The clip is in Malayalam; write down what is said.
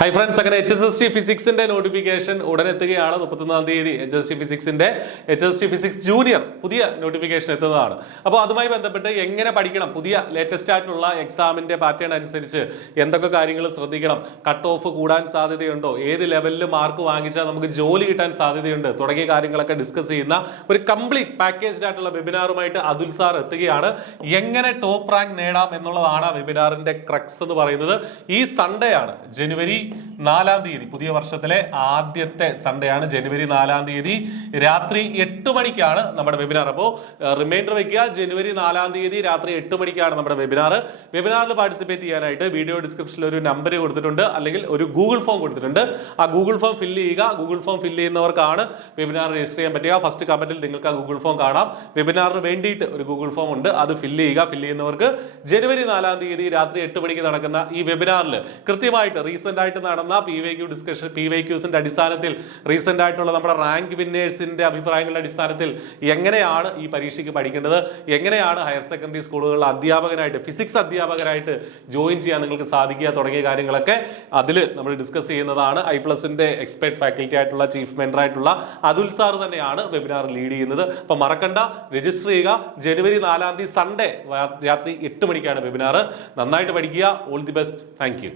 ഹൈ ഫ്രണ്ട്സ്, അങ്ങനെ HSST ഫിസിക്സിന്റെ നോട്ടിഫിക്കേഷൻ ഉടൻ എത്തുകയാണ്. 31-ാം തീയതി HSST ഫിസിക്സിന്റെ HSST ഫിസിക്സ് ജൂനിയർ പുതിയ നോട്ടിഫിക്കേഷൻ എത്തുന്നതാണ്. അപ്പോൾ അതുമായി ബന്ധപ്പെട്ട് എങ്ങനെ പഠിക്കണം, പുതിയ ലേറ്റസ്റ്റ് ആയിട്ടുള്ള എക്സാമിന്റെ പാറ്റേൺ അനുസരിച്ച് എന്തൊക്കെ കാര്യങ്ങൾ ശ്രദ്ധിക്കണം, കട്ട് ഓഫ് കൂടാൻ സാധ്യതയുണ്ടോ, ഏത് ലെവലിൽ മാർക്ക് വാങ്ങിച്ചാൽ നമുക്ക് ജോലി കിട്ടാൻ സാധ്യതയുണ്ട് തുടങ്ങിയ കാര്യങ്ങളൊക്കെ ഡിസ്കസ് ചെയ്യുന്ന ഒരു കംപ്ലീറ്റ് പാക്കേജ്ഡ് ആയിട്ടുള്ള വെബിനാറുമായിട്ട് അതുൽ സാർ എത്തുകയാണ്. എങ്ങനെ ടോപ്പ് റാങ്ക് നേടാം എന്നുള്ളതാണ് വെബിനാറിന്റെ ക്രക്സ് എന്ന് പറയുന്നത്. ഈ സൺഡേ ആണ്, ജനുവരി 4-ാം തീയതി, പുതിയ വർഷത്തിലെ ആദ്യത്തെ സൺഡേ ആണ്. ജനുവരി 4-ാം തീയതി രാത്രി 8 മണിക്കാണ് നമ്മുടെ വെബിനാർ. അപ്പോൾ റിമൈൻഡർ വെക്കുക, ജനുവരി 4-ാം തീയതി രാത്രി 8 മണിക്കാണ് നമ്മുടെ വെബിനാർ. വെബിനാറിൽ പാർട്ടിസിപ്പേറ്റ് ചെയ്യാനായിട്ട് വീഡിയോ ഡിസ്ക്രിപ്ഷനിൽ ഒരു നമ്പർ കൊടുത്തിട്ടുണ്ട്, അല്ലെങ്കിൽ ഒരു ഗൂഗിൾ ഫോം കൊടുത്തിട്ടുണ്ട്. ആ ഗൂഗിൾ ഫോം ഫില്ല് ചെയ്യുക. ഗൂഗിൾ ഫോം ഫില്ല് ചെയ്യുന്നവർക്കാണ് വെബിനാർ രജിസ്റ്റർ ചെയ്യാൻ പറ്റുക. ഫസ്റ്റ് കമന്റിൽ നിങ്ങൾക്ക് ആ ഗൂഗിൾ ഫോം കാണാം. വെബിനാറിന് വേണ്ടിയിട്ട് ഒരു ഗൂഗിൾ ഫോം ഉണ്ട്, അത് ഫില്ല് ചെയ്യുക. ഫില്ല് ചെയ്യുന്നവർക്ക് ജനുവരി 4-ാം തീയതി രാത്രി 8 മണിക്ക് നടക്കുന്ന ഈ വെബിനാറിൽ കൃത്യമായിട്ട് റീസെന്റ് ആയിട്ട് നടന്ന PYQ ഡിസ്കഷൻ, PYQസിന്റെ അടിസ്ഥാനത്തിൽ റീസെന്റ് ആയിട്ടുള്ള നമ്മുടെ റാങ്ക് വിന്നേഴ്സിന്റെ അഭിപ്രായങ്ങളുടെ അടിസ്ഥാനത്തിൽ എങ്ങനെയാണ് ഈ പരീക്ഷയ്ക്ക് പഠിക്കേണ്ടത്, എങ്ങനെയാണ് ഹയർ സെക്കൻഡറി സ്കൂളുകളിൽ അധ്യാപകനായിട്ട്, ഫിസിക്സ് അധ്യാപകരായിട്ട് ജോയിൻ ചെയ്യാൻ നിങ്ങൾക്ക് സാധിക്കുക തുടങ്ങിയ കാര്യങ്ങളൊക്കെ അതിൽ നമ്മൾ ഡിസ്കസ് ചെയ്യുന്നതാണ്. I+ന്റെ എക്സ്പെർട്ട് ഫാക്കൽറ്റി ആയിട്ടുള്ള ചീഫ് മെന്റർ ആയിട്ടുള്ള അതുൽ സാർ തന്നെയാണ് വെബിനാർ ലീഡ് ചെയ്യുന്നത്. അപ്പൊ മറക്കണ്ട, രജിസ്റ്റർ ചെയ്യുക. ജനുവരി 4-ാം തീയതി സൺഡേ രാത്രി 8 മണിക്കാണ് വെബിനാർ. നന്നായിട്ട് പഠിക്കുക. All the best. Thank you.